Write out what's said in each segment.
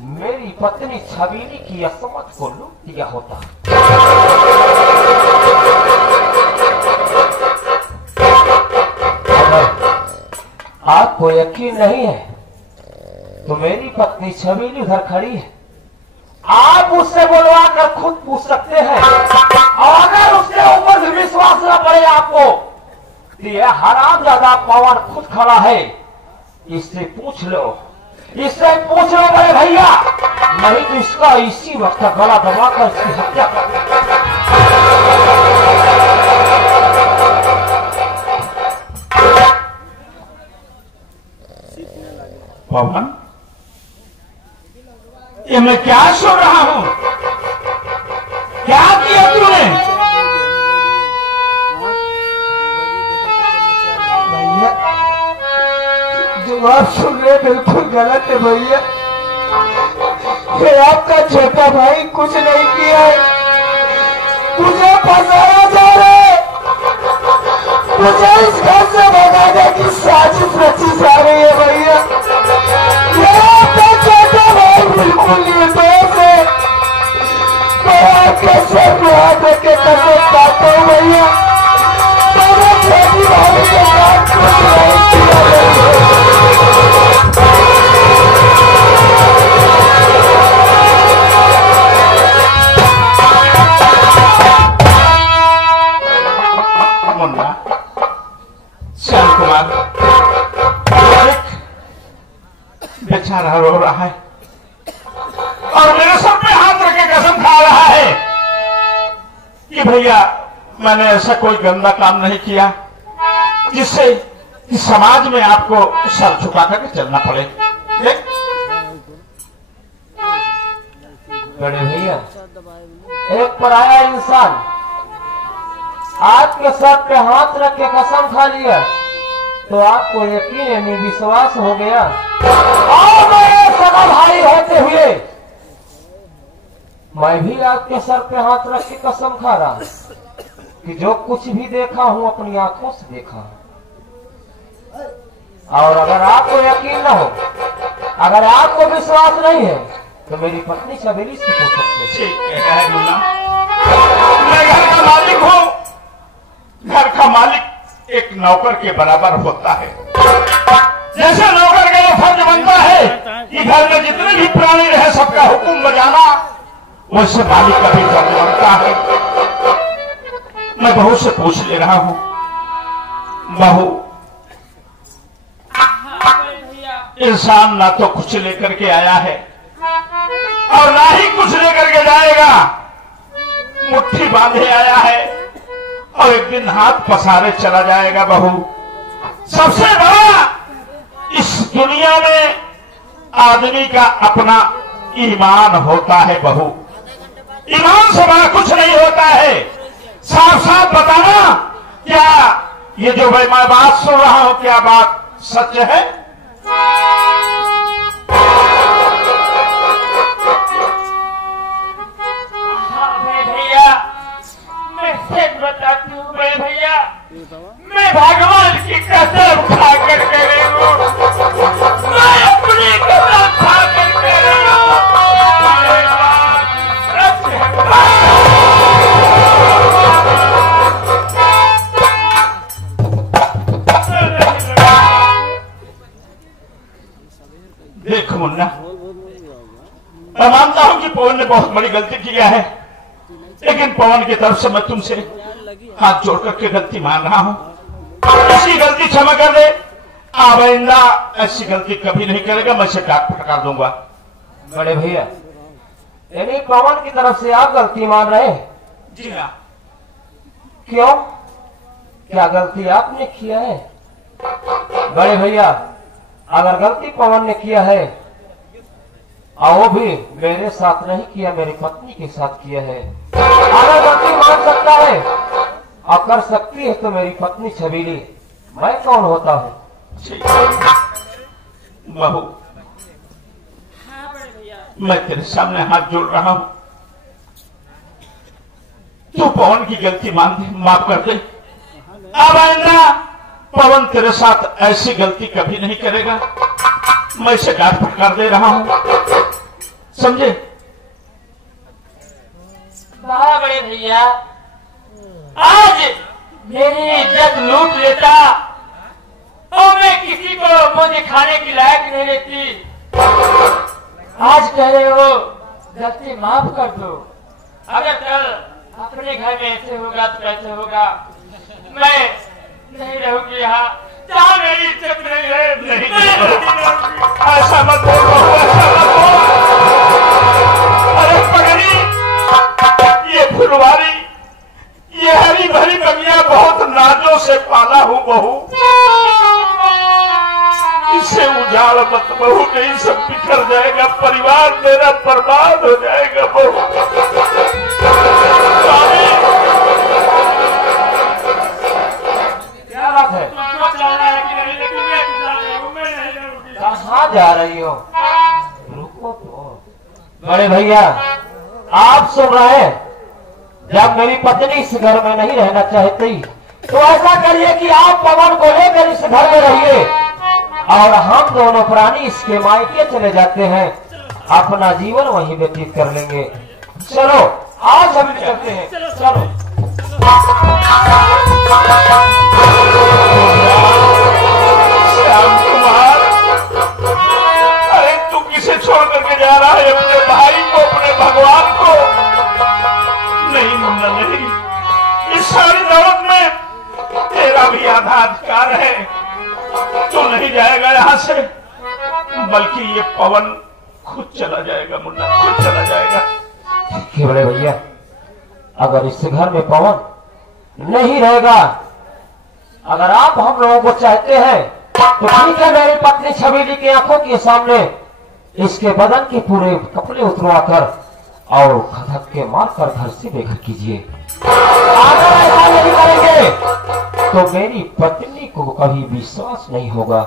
मेरी पत्नी छबीली की असमत को लूट दिया होता। आपको यकीन नहीं है तो मेरी पत्नी छबीली उधर खड़ी है, आप उससे बुलवा कर खुद पूछ सकते हैं। और अगर उसके ऊपर भी विश्वास न पड़े आपको, ये हरामजादा पवन खुद खड़ा है, इससे पूछ लो, इससे पूछ लो बड़े भैया, नहीं तो इसका इसी वक्त गला दबाकर इसकी हत्या कर दो। पवन, ये मैं क्या सुन रहा हूं? क्या किया तूने? भैया जो आप सुन रहे बिल्कुल गलत है भैया। ये आपका छोटा भाई कुछ नहीं किया है, तुझे फंसाया जा रहा है, तुझे इस घर से भगाने की साजिश रची जा रही है भैया। ये आपका छोटा भाई बिल्कुल निर्दोष है। मैं आपके सर पे हाथ रखे कसम खाता हूँ भैया, मेरे छोटी भाई के साथ कुछ नहीं किया भैया। मुन्ना, श्याम कुमार बेचारा रो रहा है और मेरे सर पे हाथ रखे कसम खा रहा है कि भैया मैंने ऐसा कोई गंदा काम नहीं किया जिससे इस समाज में आपको सर झुका करके चलना पड़े। बड़े भैया, एक पराया इंसान आपके सर पे हाथ रख के कसम खा लिया तो आपको यकीन यानी विश्वास हो गया, और मेरे सगा भाई होते हुए मैं भी आपके सर पे हाथ रख के कसम खा रहा हूं कि जो कुछ भी देखा हूं अपनी आंखों से देखा हूं। और अगर आपको यकीन न हो, अगर आपको विश्वास नहीं है तो मेरी पत्नी छबीली से पूछ सकते हैं। ठीक है मुन्ना, मैं घर का मालिक हूं, घर का मालिक एक नौकर के बराबर होता है। जैसे नौकर का फर्ज बनता है कि घर में जितने भी प्राणी रहे सबका हुक्म बजाना, वैसे मालिक का भी फर्ज बनता है। मैं बहू से पूछ ले रहा हूं, बहू इंसान ना तो कुछ लेकर के आया है और ना ही कुछ लेकर के जाएगा, मुट्ठी बांधे आया है और एक दिन हाथ पसारे चला जाएगा। बहू, सबसे बड़ा इस दुनिया में आदमी का अपना ईमान होता है। बहू, ईमान से बड़ा कुछ नहीं होता है। साफ साफ बताना, क्या ये जो मैं बात सुन रहा हूं क्या बात सच है? बताती हूँ बड़े भैया, मैं भगवान की कसम खा कर रही हूँ, मैं अपनी कसम खा कर रही हूँ। देख मुन्ना, मैं मानता हूं कि पवन ने बहुत बड़ी गलती किया है, लेकिन पवन की तरफ से मैं तुमसे हाथ जोड़ करके गलती मान रहा हूं। ऐसी गलती क्षमा कर दे, आइंदा ऐसी गलती कभी नहीं करेगा, मैं इसे काट फटकार दूंगा। बड़े भैया, यानी पवन की तरफ से आप गलती मान रहे हैं? जी हाँ। क्यों, क्या गलती आपने किया है? बड़े भैया, अगर गलती पवन ने किया है और वो भी मेरे साथ नहीं किया, मेरी पत्नी के साथ किया है, अगर गलती मान सकता है और कर सकती है तो मेरी पत्नी छबीली, मैं कौन होता हूँ? बहू, मैं तेरे सामने हाथ जोड़ रहा हूं, तू पवन की गलती मान दे, माफ कर दे। अब आइंदा पवन तेरे साथ ऐसी गलती कभी नहीं करेगा, मैं इसे गांठ फटकार दे रहा हूं। समझे? वाह बड़े भैया, आज मेरी इज्जत लूट लेता और मैं किसी को मुंह दिखाने की लायक नहीं रहती। आज कह रहे हो गलती माफ कर दो। अगर कल अपने घर में ऐसे होगा तो कैसे होगा? मैं नहीं रहूंगी यहाँ, जहाँ मेरी इज्जत नहीं है। नहीं, ऐसा मत बोलो, ऐसा मत बोलो। अरे पगड़ी, ये फुलवारी, ये हरी भरी बगिया बहुत नाजों से पाला हूँ बहू। इसे उजाड़ मत बहू, नहीं सब बिखर जाएगा, परिवार मेरा बर्बाद हो जाएगा बहू। क्या बात है? कहाँ जा रही हो? रुको तो। बड़े भैया, आप सुन रहे हैं, जब मेरी पत्नी इस घर में नहीं रहना चाहती तो ऐसा करिए कि आप पवन को लेकर इस घर में रहिए और हम दोनों प्राणी इसके मायके चले जाते हैं, अपना जीवन वहीं व्यतीत कर लेंगे। चलो आज हम चलते हैं। चलो श्याम कुमार, अरे तू किसे छोड़ करके जा रहा है? अपने भाई को, अपने भगवान को? नहीं मुन्ना नहीं, इस सारी दौलत में तेरा भी आधा अधिकार है। तू नहीं जाएगा यहाँ से, बल्कि ये पवन खुद चला जाएगा मुन्ना, खुद चला जाएगा। बड़े भैया, अगर इस घर में पवन नहीं रहेगा, अगर आप हम लोगों को चाहते हैं तो ठीक है, मेरी पत्नी छबीली की आंखों के सामने इसके बदन के पूरे कपड़े उतरवा कर और धक्के मारकर घर से बेघर कीजिए। अगर ऐसा नहीं करेंगे तो मेरी पत्नी को कभी विश्वास नहीं होगा।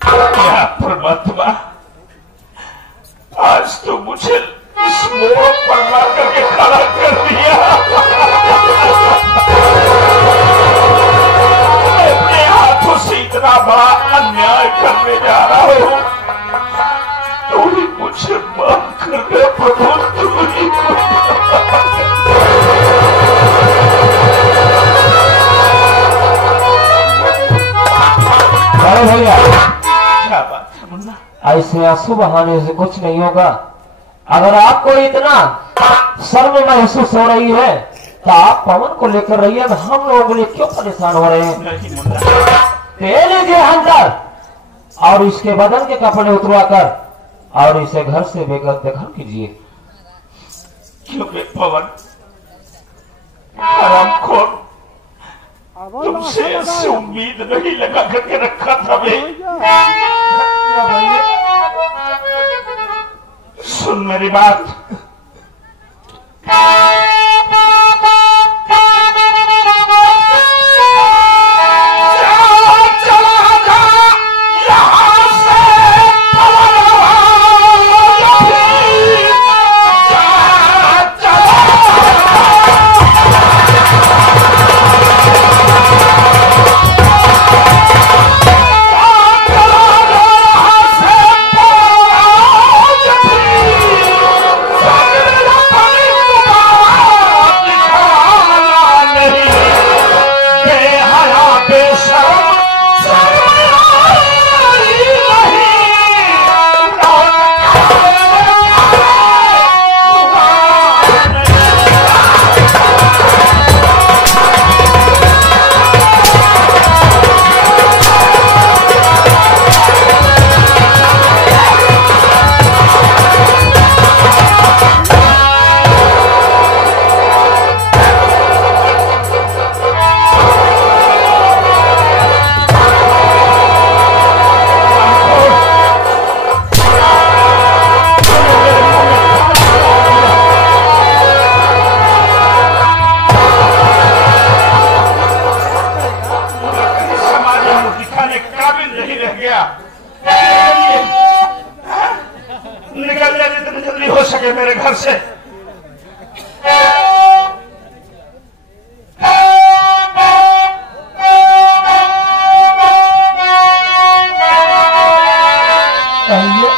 क्या परमात्मा, आज तो मुझे इस मोड़ पर ला करके खड़ा कर दिया। अपने हाथों से इतना बड़ा अन्याय करने जा रहा हूँ, तू ही मुझे माफ कर दे प्रभु, तू ही बड़े भैया, क्या बात है मुन्ना? ऐसे आंसू बहाने से कुछ नहीं होगा। अगर आपको इतना शर्म महसूस हो रही है तो आप पवन को लेकर रहिए, हम लोगों के लिए क्यों परेशान हो रहे हैं? नहीं मुन्ना, ले लीजिए अंदर और इसके बदन के कपड़े उतरवा कर और इसे घर से बेघर कीजिए। क्योंकि पवन हरामखोर, तुमसे ऐसी उम्मीद नहीं लगा करके रखा था भाई। सुन मेरी बात, निकल जा जितनी जल्दी हो सके मेरे घर से। कहिए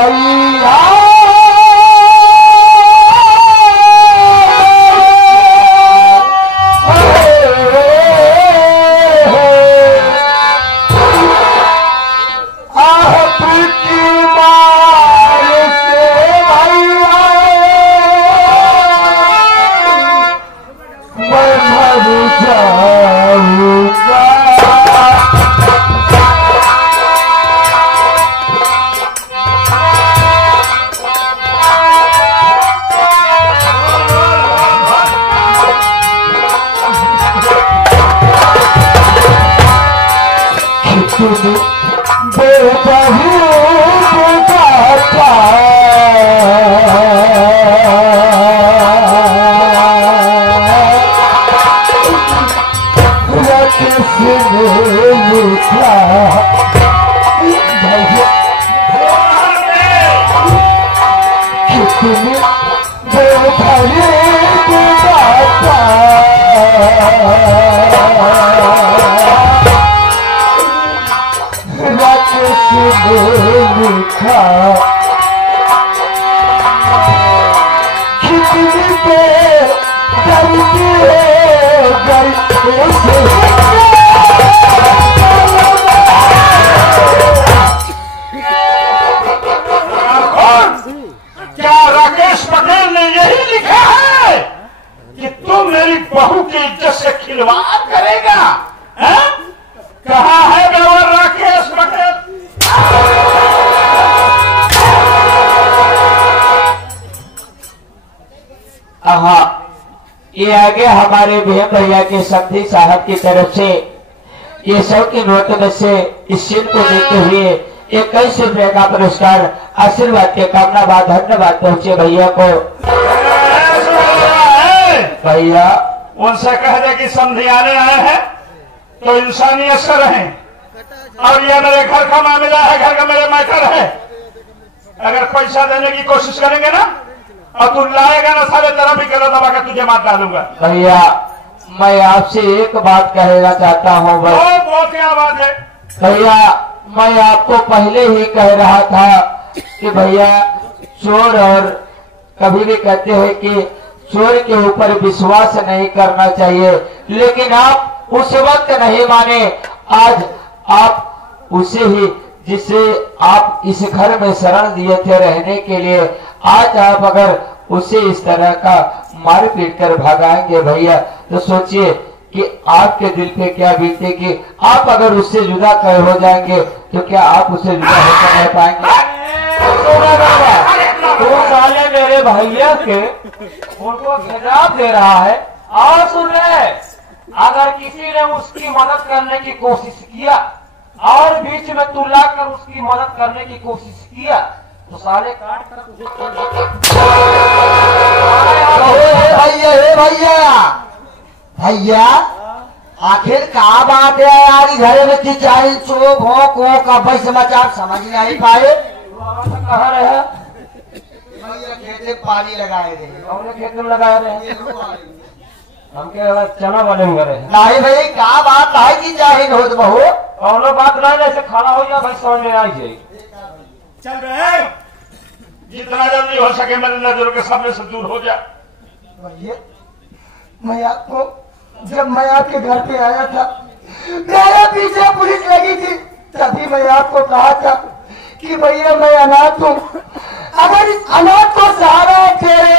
भैया बहू की इज्जत से खिलवाड़ करेगा। कहाँ है गवर राकेश पटेल? ये आगे हमारे भीम भैया के शक्ति साहब की तरफ से ये 100 की नोट में से इस सीन को देखते हुए 21 रुपए का पुरस्कार आशीर्वाद के कामना बाद धन्यवाद पहुंचे भैया को। भैया उनसे कह दे कि समझियाने आए हैं तो इंसानियत से रहें, और ये मेरे घर का मामला है, घर का मेरे मैटर है। अगर पैसा देने की कोशिश करेंगे ना और तू लाएगा ना सारे तरह भी गला दबा कर तुझे मार डालूंगा। भैया मैं आपसे एक बात कहना चाहता हूँ। वो क्या बात है? भैया मैं आपको पहले ही कह रहा था कि भैया चोर, और कभी भी कहते हैं कि चोर के ऊपर विश्वास नहीं करना चाहिए, लेकिन आप उस वक्त नहीं माने। आज आप उसे ही जिसे आप इस घर में शरण दिए थे रहने के लिए, आज आप अगर उसे इस तरह का मार पीट कर भगाएंगे भैया तो सोचिए कि आपके दिल पे क्या बीतेगी। आप अगर उससे जुदा हो जाएंगे तो क्या आप उससे जुदा होकर रह पाएंगे? तो साले मेरे भैया के उनको खिताब दे रहा है। और सुन रहे, अगर किसी ने उसकी मदद करने की कोशिश किया और बीच में तू लाकर उसकी मदद करने की कोशिश किया तो साले काट कर भैया आखिर का बात है यार? घर में चिचाई चो भोंको का भाई समाचार समझ नहीं पाए। कहाँ रहे? खेत में पानी लगाए थे। हमने खेत में लगाए रहे, हमके चना बने रहे। नहीं भाई का बात है कि जाहिर हो बहू? कौनो बात नहीं, जैसे खाना हो जाए भाई समझ में आई जाए। चल रहे जितना जल्दी हो सके मेरे नजरों के सामने से दूर हो जा। भैया मैं आपको, जब मैं आपके घर पे आया था मेरे पीछे पुलिस लगी थी, तभी मैं आपको कहा था कि भैया मैं अनाथ हूँ, अगर इस अनाथ को सहारा तेरे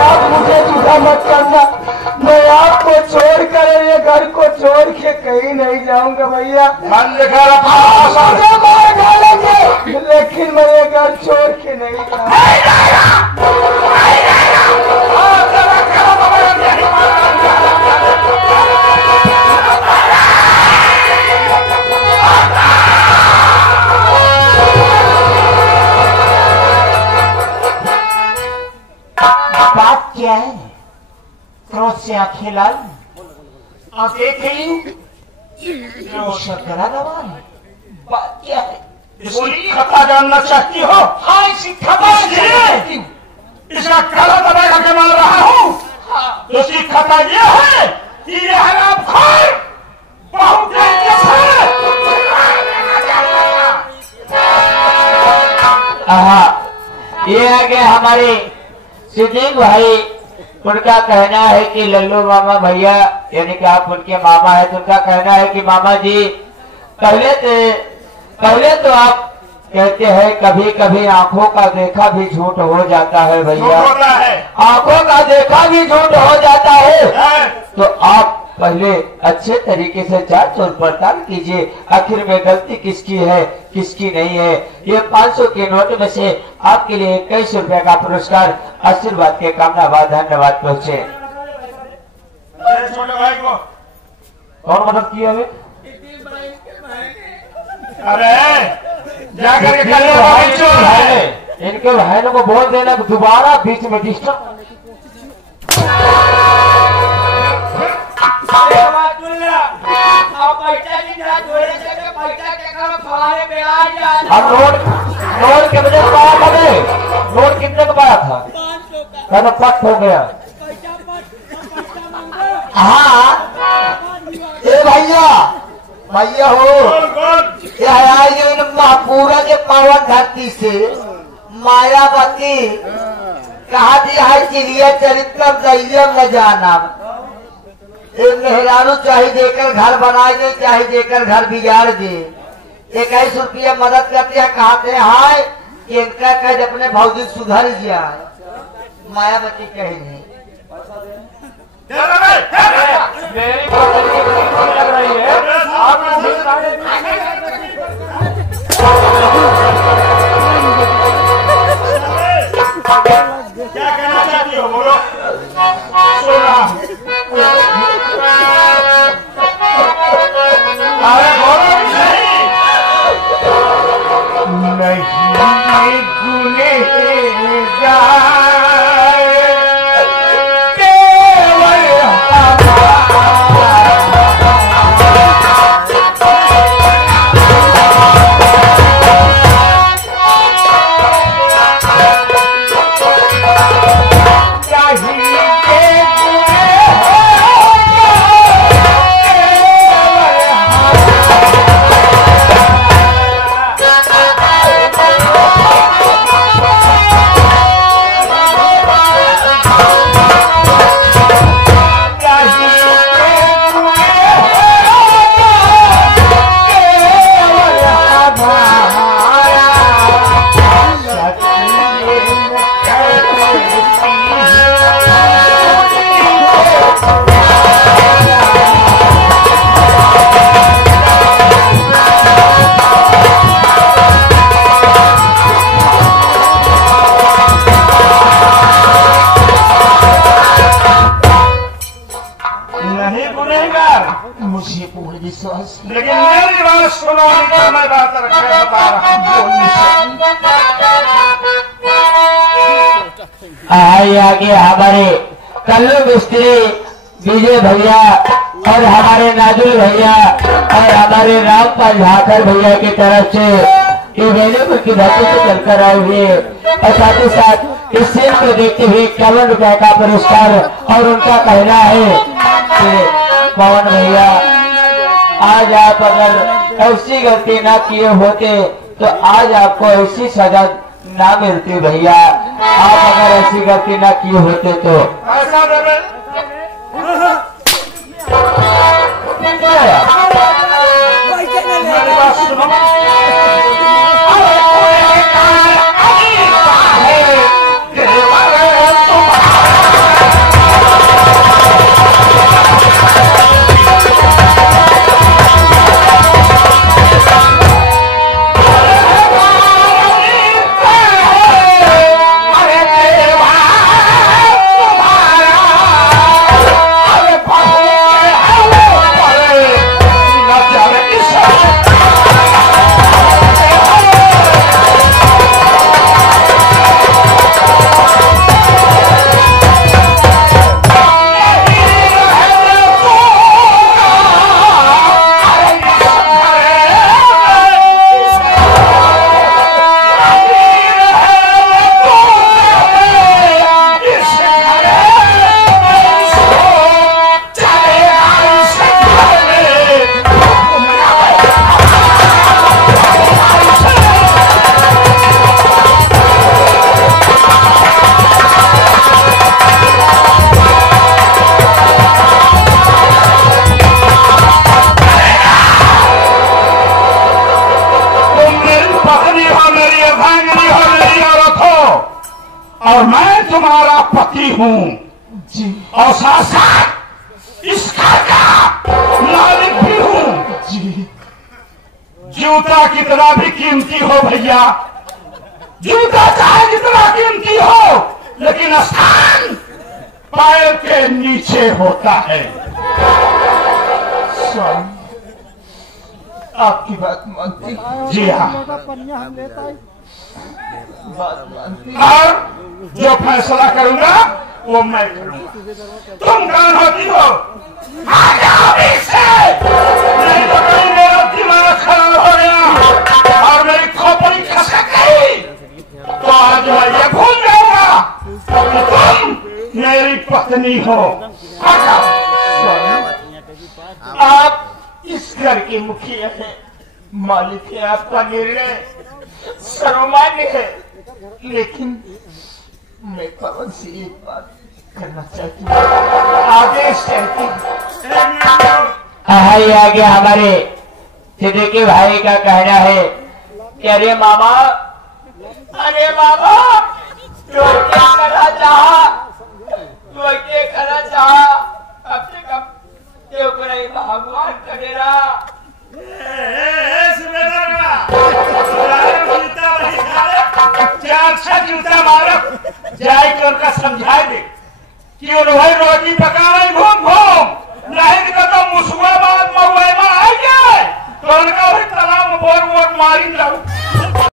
आप मुझे जुदा मत करना। मैं आपको छोड़ कर ये घर को छोड़ के कहीं नहीं जाऊंगा भैया। मुझे मार डालेंगे लेकिन मैं ये घर छोड़ के नहीं जाऊंगा। बात क्या है? क्रोध से आंखें लाल, आप देख रही हूँ गला दबा है। बात क्या है? इसकी खता जानना चाहती हो? हाँ इसी खता चाहती हूँ। इसका गला दबा करके मार रहा हूँ तो इसकी खता ये है कि ये हरामखोर बहू के ये है कि हमारे सिद्दीक भाई, उनका कहना है कि लल्लू मामा भैया यानी कि आप उनके मामा है, तो उनका कहना है कि मामा जी पहले तो आप कहते हैं कभी कभी आंखों का देखा भी झूठ हो जाता है भैया, आंखों का देखा भी झूठ हो जाता है। तो आप पहले अच्छे तरीके से जांच और पड़ताल कीजिए, आखिर में गलती किसकी है किसकी नहीं है। ये 500 के नोट में से आपके लिए 21 रुपए का पुरस्कार आशीर्वाद के कामनाबाद धन्यवाद पहुँचे। छोटे भाई को और मदद किया है? अरे जाकर इनके भाइयों को बोल देना दोबारा बीच में डिस्टर्ब। नोट के बजे पाया था, नोट कितने का पाया था? 500 का। पट हो गया। हाँ ए भैया हो ये महापूरा के पावन धरती से मायावती कहा दिया है चिड़िया चरित्र दैयम न जाना। मेहरानू चाहे देकर घर बनाए दे चाहे देकर घर बिगाड़ दे, 21 रुपया मदद करते हैं, कहते हैं कि इनका कह अपने भौजी सुधर जाए। मायावती कहेंगे मेरी लग रही है क्या कहना चाहती हो बोलो। अरे बोलो नहीं गुनेगार मुझे पूर्ण विश्वास, लेकिन मेरी बात सुनो, मैं बात बता रहा हूँ। आगे हमारे कल्लू मिस्त्री विजय भैया और हमारे नाजुल भैया और हमारे रामपाल झाकर भैया की तरफ से ये वेलुपुर की धरती से चलकर आए हुए और साथ ही साथ इस सीन को देखते हुए 51 रुपए का पुरस्कार। और उनका कहना है कि पवन भैया आज आप अगर ऐसी गलती ना किए होते तो आज आपको ऐसी सजा ना मिलती भैया। आप अगर ऐसी गलती ना किए होते तो मेरी बात सुनो। और मैं तुम्हारा पति हूँ जी और साथ साथ इस घर का मालिक भी हूँ जी। जूता कितना भी कीमती हो भैया, जूता चाहे जितना कीमती हो, लेकिन स्थान पैर के नीचे होता है। स्वामी आपकी बात मानती, जी हाँ, बात मानती। और जो फैसला करूंगा वो मैं करूंगा। तुम कौन होती हो? आ जाओ इससे, नहीं तो कहीं मेरा दिमाग खराब हो गया और मेरी खोपड़ी खसक गई तो आज मैं ये भूल जाऊंगा कि तुम मेरी पत्नी हो। आ जाओ। आप इस घर के मुखिया हैं, मालिक है, आपका निर्णय सर्वमान्य है, लेकिन मैं पवन से एक बात करना चाहती हूँ, आदेश चाहती हूँ। हाई आगे हमारे सिद्दीकी भाई का कहना है कि अरे मामा तो क्या करना चाह कब से कब भगवान करेगा। अच्छा जूता मारो जाए के उनका समझा दे कि उन्हें रोटी पकाना घूम घूम, नहीं तो मुसुआ बाद महुआ में आ गए तो उनका भी तलाब बोर मारी जाऊ।